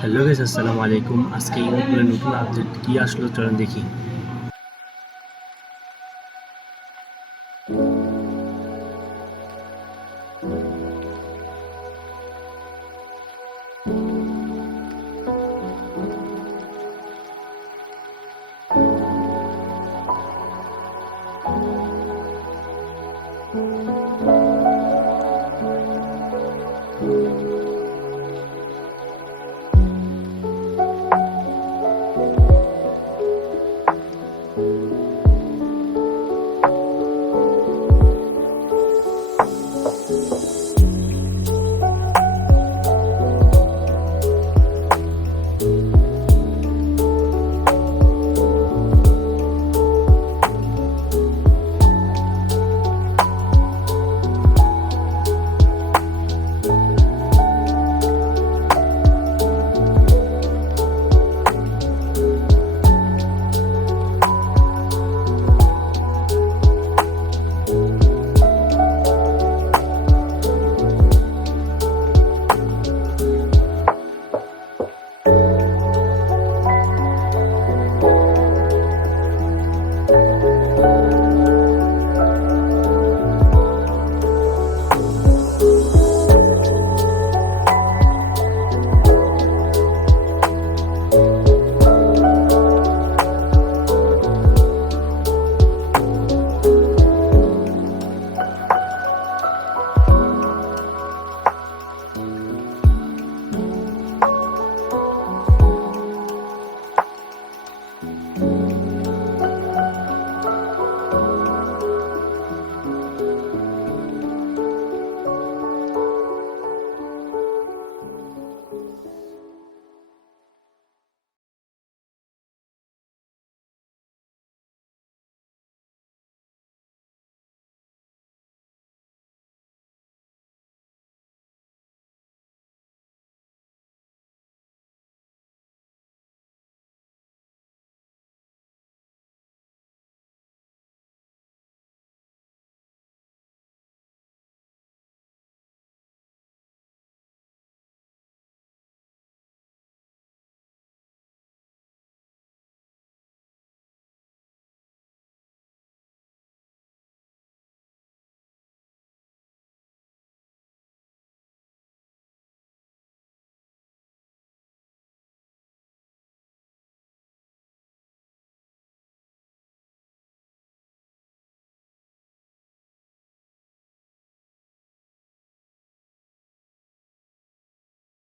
hello guess আসসালামু আলাইকুম আজকে ইউটিউবে নতুন আপডেট কী আসলো চলুন দেখি